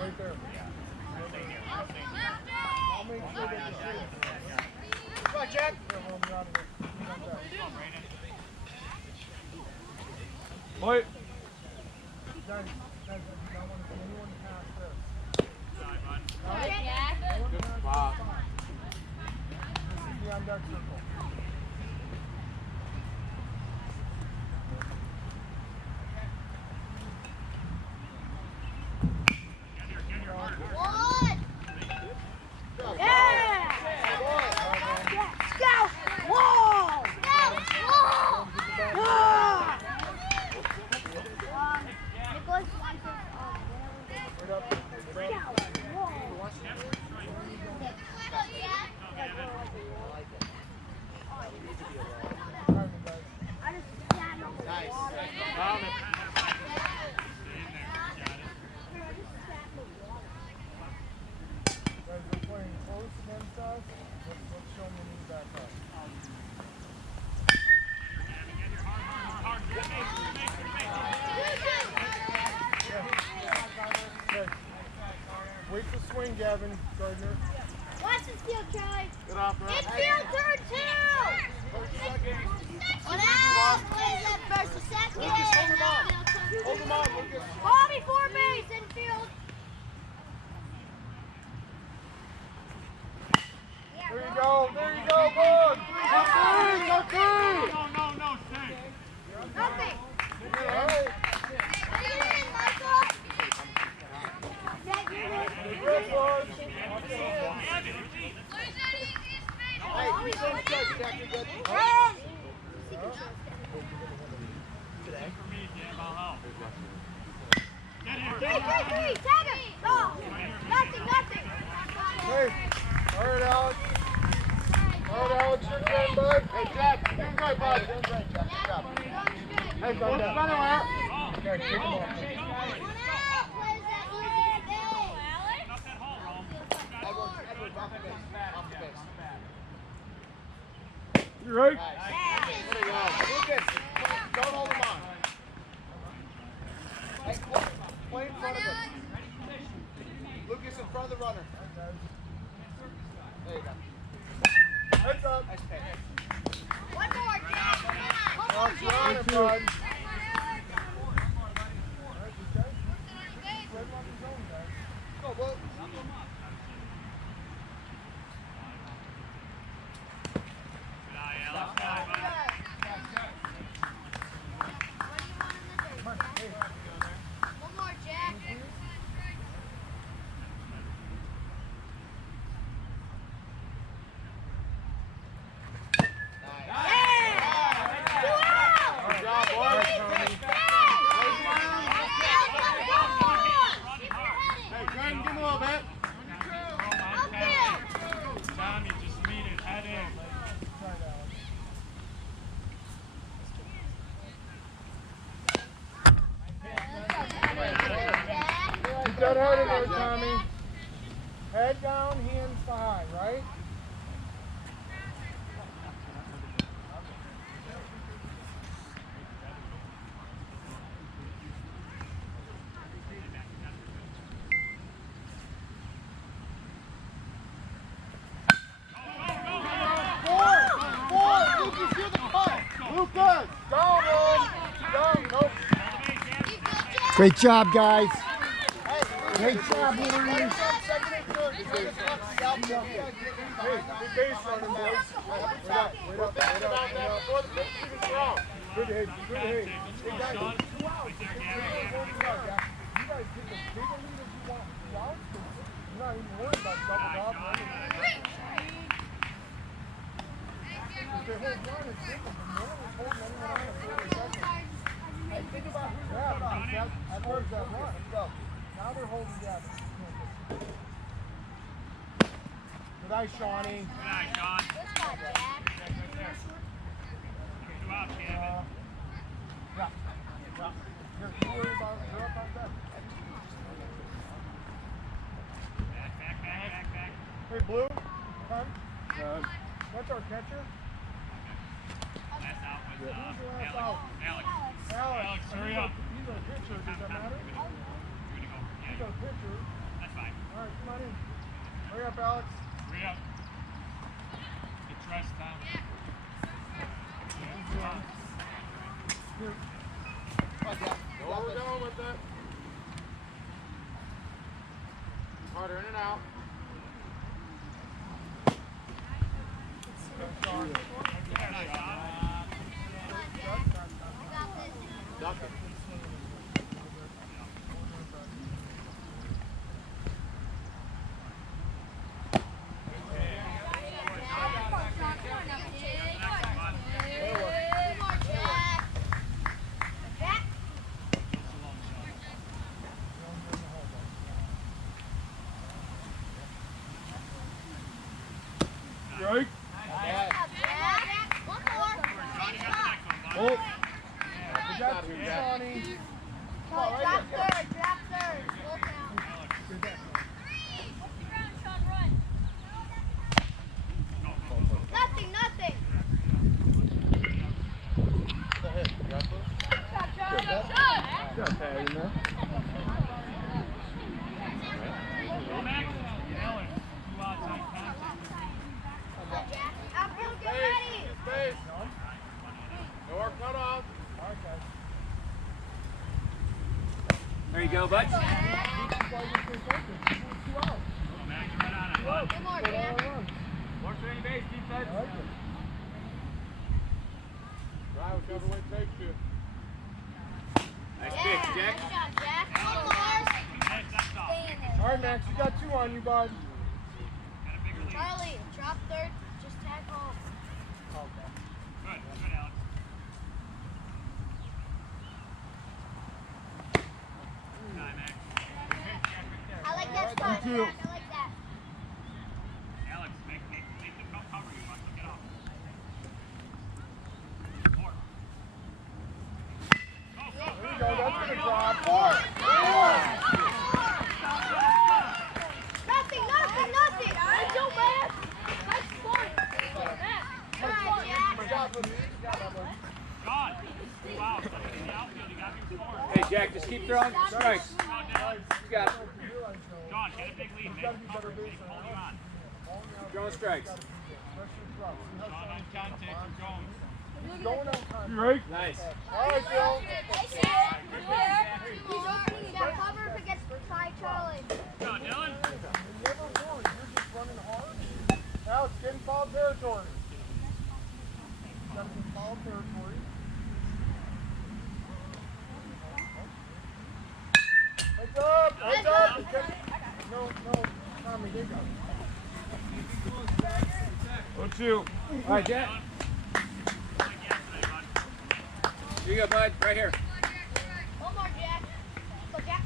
Right there. I'll make sure that you see it. Come on, Jack. Wait. Guys, you don't want to see anyone pass this. Good spot. This is the on-deck circle. Wait for swing, Gavin Gardner. Watch the field, Charlie. Get off, bro. It's field turn two. One out. Plays that first to second. Lucas, hold him on. Hold him on, Lucas. Ball before base, infield. There you go, bud. Go three. No, stay. Nothing. All right. Good, bud. Hey, you said good, Jack, you're good. Today? For me, Jim, I'll help. Three, tag him. No, nothing. Hey, all right, Alex. All right, Alex, your turn, bud. Hey, Jack, doing great, bud. Doing great, Jack. Good job. Hey, what's the running out? Okay, kick him off. You right? There you go. Lucas, don't hold him on. Hey, play in front of him. Lucas in front of the runner. There you go. Heads up. Nice pitch. One more, Jack. One more, Run it, Jack. bud. Go, Blue. One more, Jack. Good job, boys. Hey, Jordan, give him a little bit. Tommy, just meet it, head in. Keep that head in there, Tommy. Head down, hands behind, right? Four. Lucas, you're the cut. Lucas, down, man. Down, nope. Great job, guys. Great job, Warriors. Hey, good base running, boys. Wait up. Good hit. Hey, guys, 2 outs. You guys get as big a lead as you want. 2 outs. You're not even worried about double up or anything. If they hold one, it's simple. But no one was holding anyone on in 40 seconds. Hey, think about who's that. I've heard that run. Now they're holding Gavin. Good eye, Shawnee. Good eye, Sean. Two out, Kevin. Yeah. You're worried about you're up on that. Back. Hey, Blue, come. That's our catcher. That's out. Alex, hurry up. He's our pitcher. Does that matter? You're gonna go. Yeah, He's our pitcher. that's fine. All right, come on in. Hurry up, Alex. Hurry up. Get dressed, Tom. Here. Know where we're going with it. Harder in and out. Duck it. Right. Oh. Good job, Sonny. Drop third. Slow down. Nothing. Go ahead. You got this? Good job, Patty, man. Alex, two outside contact. Uphill, get ready. Space. Door cut off. All right, guys. There you go, bud. That's why you stay focused. 2 out. Max, right on it, bud. Good more, Good Jack. all around. Work for any base, defense. I like it. Drive whichever way it takes you. Nice pitch, Jack. Good shot, Jack. One more. Hey, that's off. Stay in there. All right, Max, you got 2 on you, bud. Got a bigger lead. Charlie, drop third. Just tag home. Okay. Good, Alex. Good eye, Max. I like that spot, too. Jack. I like that. Alex, make them come cover you. Watch them get off. More. There you go. That's a good job. 4. 4. Nothing. I do, man. Nice point. Good Jack. Good job, Lucy. Good job, Emily. John, 2 outs. Look in the outfield. You got to be scoring. Hey, Jack, just keep throwing strikes. Come on, Dylan. You got it. John, get a big lead. Make them cover. They pull you on. Throwing strikes. John on contact. You're going. Going on time. You right? Nice. All right, Bill. He's opening. You got cover if it gets by Charlie. Go, Dylan. You never won. You're just running hard. Now it's getting foul territory. Got to get foul territory. Heads up! Heads up! No, Tommy, they got it. 2. All right, Jack. Here you go, bud. Right here. One more, Jack. Go, Jack.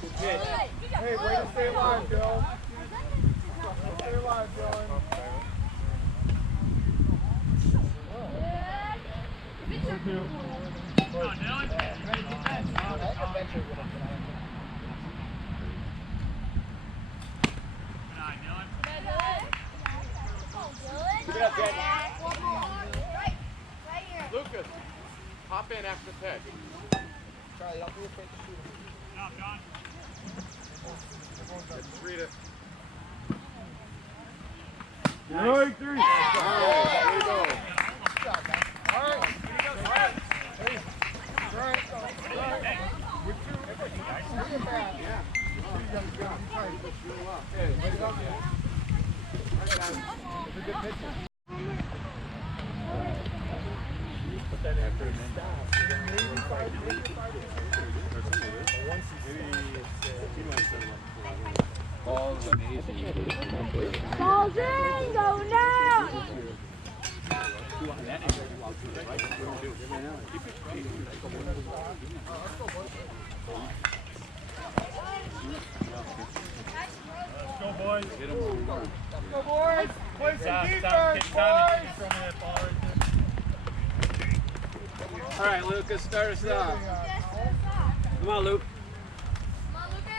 Good pitch. Hey, way to stay alive, Bill. Stay alive, Dylan. Come on, Dylan. Good eye, Dylan. Keep it up, Jack. One more. Right here. Lucas, hop in after the pitch. Charlie, don't be afraid to shoot him. Good job, John. Just read it. Right, 3. There you go. All right. Hey. Right. With 2. Bring it back. Yeah. You got to go. Hey, way to go. It's a good pitcher. Balls in, go now. Go, boys. Go, boys. Play some defense, boys. All right, Lucas, start us off. Come on, Luke. Come on, Lucas.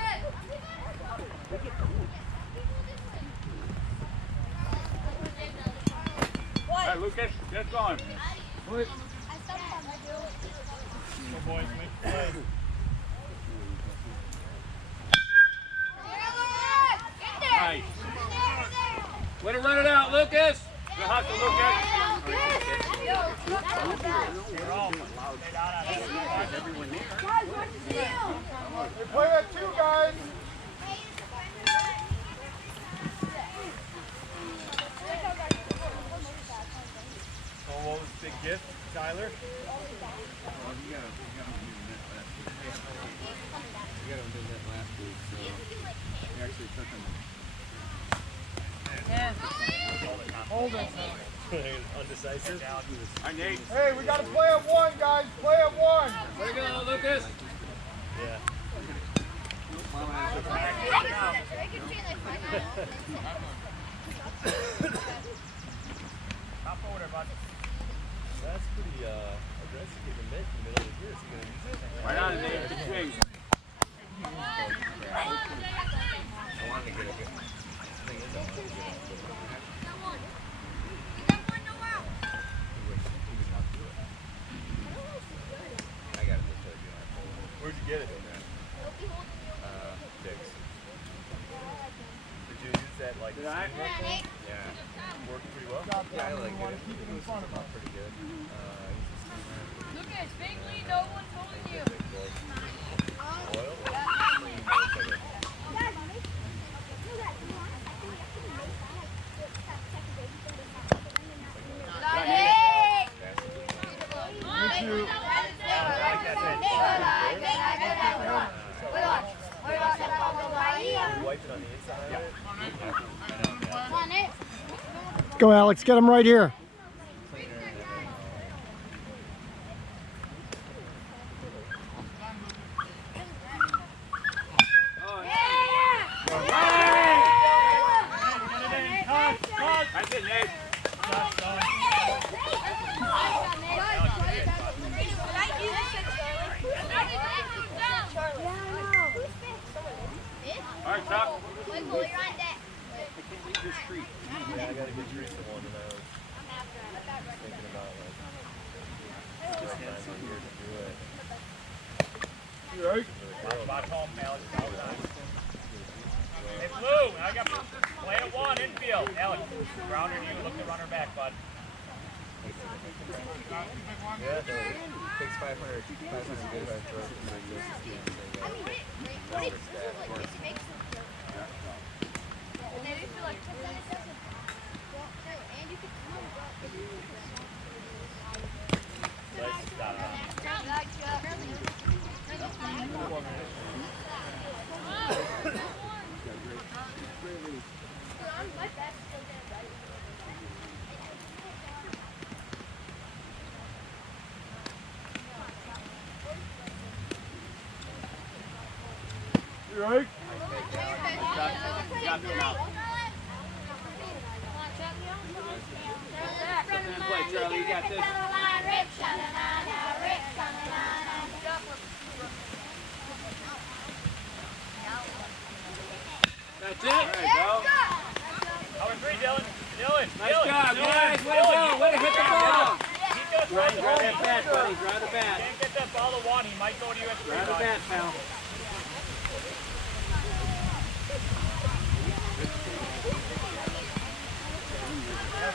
right, Lucas, get going. Wait. Go boys, make the play. Nice. Way to run it out, Lucas. Good hustle, Lucas. You're all stay down on it. They play at 2, guys. Oh, what was the big gift, Tyler? You got him doing that last week, so we actually took him. Hold it. Undecisive. Hi, Nate. Hey, we got to play at 1, guys. Play at 1. Way to go, Lucas. Yeah. Hop over there, bud. That's pretty aggressive to commit in the middle of the year. Is he going to use it? Right on, Nate. Good swing. I wanted to get a good thing. Is that he would not do it. I got it to show you. Where'd you get it? Dick's. Did you use that like? Did I? Yeah. Worked pretty well. Yeah, I like it. It was pretty good. Lucas, Bingley, no one told you. Oil? Wipe it on the inside of it? Go, Alex. Get him right here. That's it, Nate. All right, Chuck. Yeah, I got a good treat for one, and I was thinking about like just time on here to do it. You right? Back home, Alex. Hey, Blue, I got play at 1 infield. Alex, grounder to you. Look to runner back, bud. Yeah, so it takes 500 good if I throw it from like this. You right? Play, Charlie. You got this. That's it. There you go. Number 3, Dylan. Dylan. Nice job, guys. Way to go. Way to hit the ball. Drive that bat, buddy. Drive the bat. Can't get that ball to 1. He might go to you at 3. Drive the bat, pal.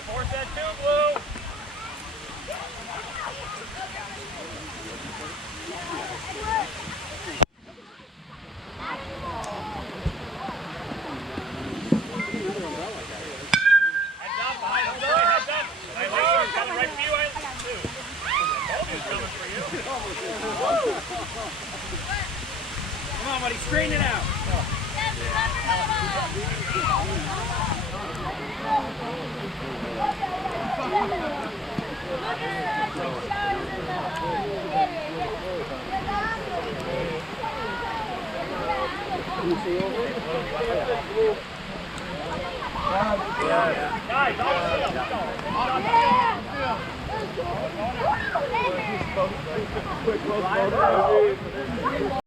Force that 2, Blue. Heads up, behind him, boy. Heads up. Eileen, coming right for you, Eileen, too. Bowman's coming for you. Come on, buddy. Straighten it out. Guys, all the field. Let's go.